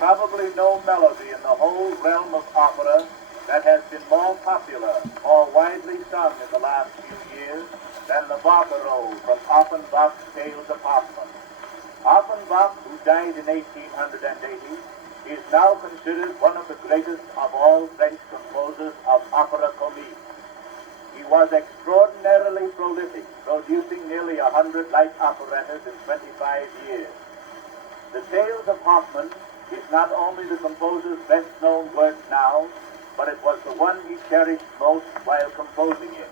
probably no melody in the whole realm of opera that has been more popular, more widely sung in the last few years than the Barcarolle from Offenbach's Tales of Hoffmann. Offenbach, who died in 1880, is now considered one of the greatest of all French composers of opera comique. He was extraordinarily prolific, producing nearly 100 light operettas in 25 years. The Tales of Hoffmann is not only the composer's best-known work now, but it was the one he cherished most while composing it.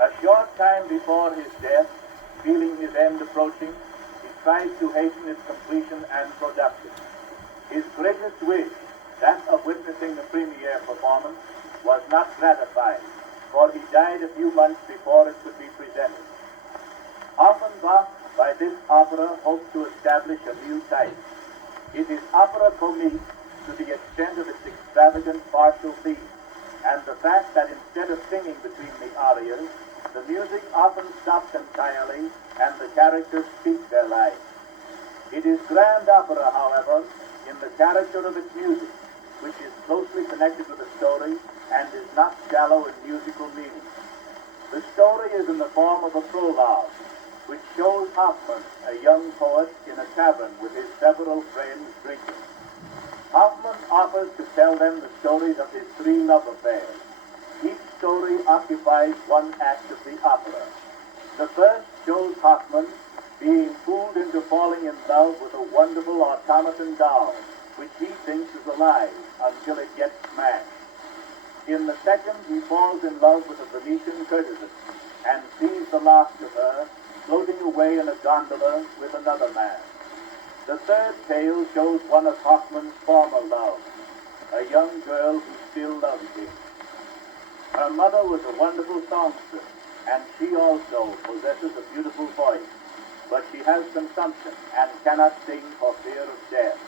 A short time before his death, feeling his end approaching, he tried to hasten its completion and production. His greatest wish, that of witnessing the premiere performance, was not gratified, for he died a few months before it could be presented. Offenbach, by this opera, hoped to establish a new type. It is opera comique to the extent of its extravagant partial theme, and the fact that instead of singing between the arias, the music often stops entirely and the characters speak their lines. It is grand opera, however, in the character of its music, which is closely connected with the story and is not shallow in musical meaning. The story is in the form of a prologue, which shows Hoffmann, a young poet, in a tavern with his several friends drinking. Hoffmann offers to tell them the stories of his 3 love affairs. Each story occupies one act of the opera. The first shows Hoffmann being fooled into falling in love with a wonderful automaton doll, which he thinks is alive until it gets smashed. In the second, he falls in love with a Venetian courtesan and sees the last of her floating away in a gondola with another man. The third tale shows one of Hoffmann's former loves, a young girl who still loves him. Her mother was a wonderful songstress, and she also possesses a beautiful voice, but she has consumption and cannot sing for fear of death.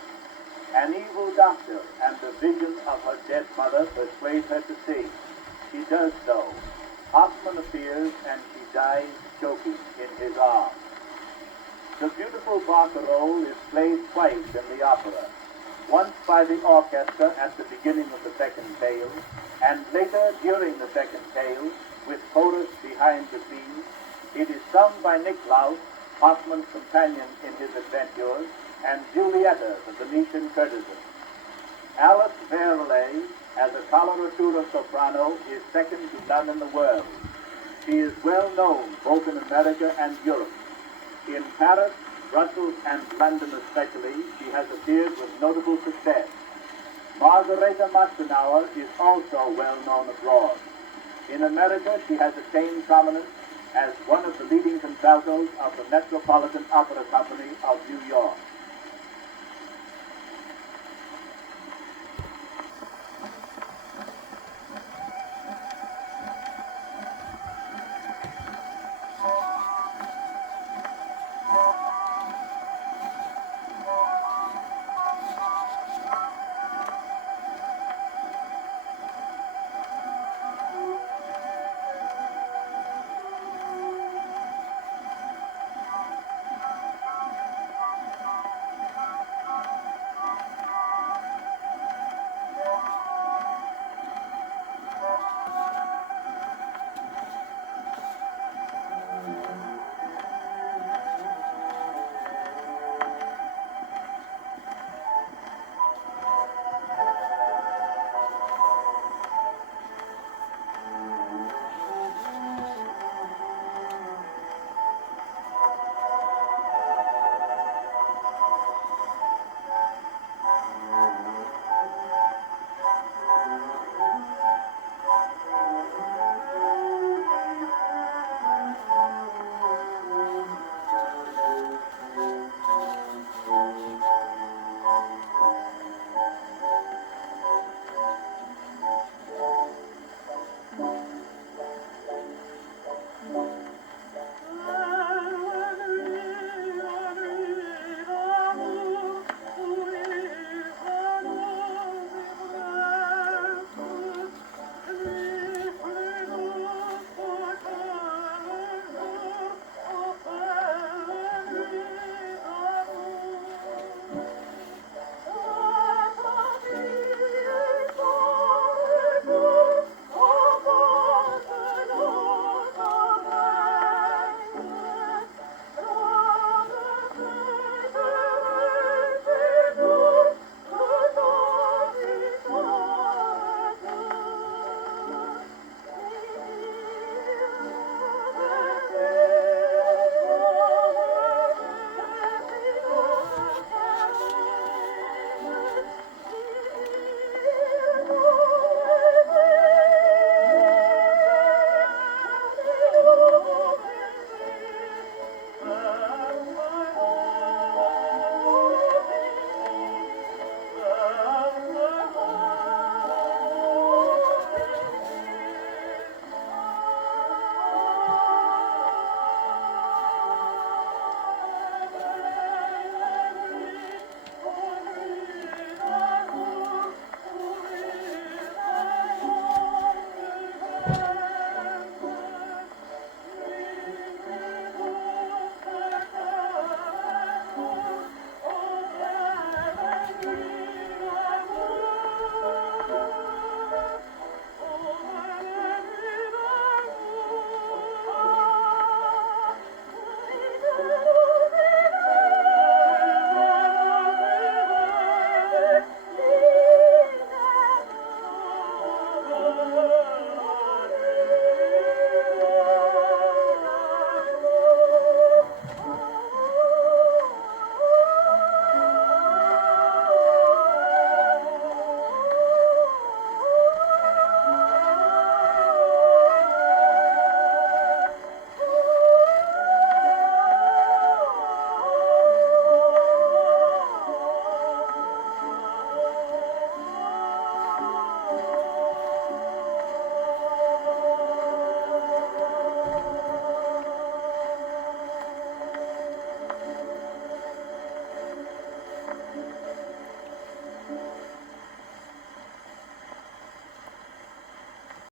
An evil doctor and the vision of her dead mother persuade her to sing. She does so. Hoffmann appears, and she dies choking in his arms. The beautiful Barcarolle is played twice in the opera, once by the orchestra at the beginning of the second tale, and later during the second tale, with chorus behind the scenes. It is sung by Niklaus, Hoffmann's companion in his adventures, and Giulietta, the Venetian courtesan. Alice Verlet, as a coloratura soprano, is second to none in the world. She is well known both in America and Europe. In Paris, Brussels, and London especially, she has appeared with notable success. Marguerite Matzenauer is also well known abroad. In America, she has attained prominence as one of the leading contraltos of the Metropolitan Opera Company of New York.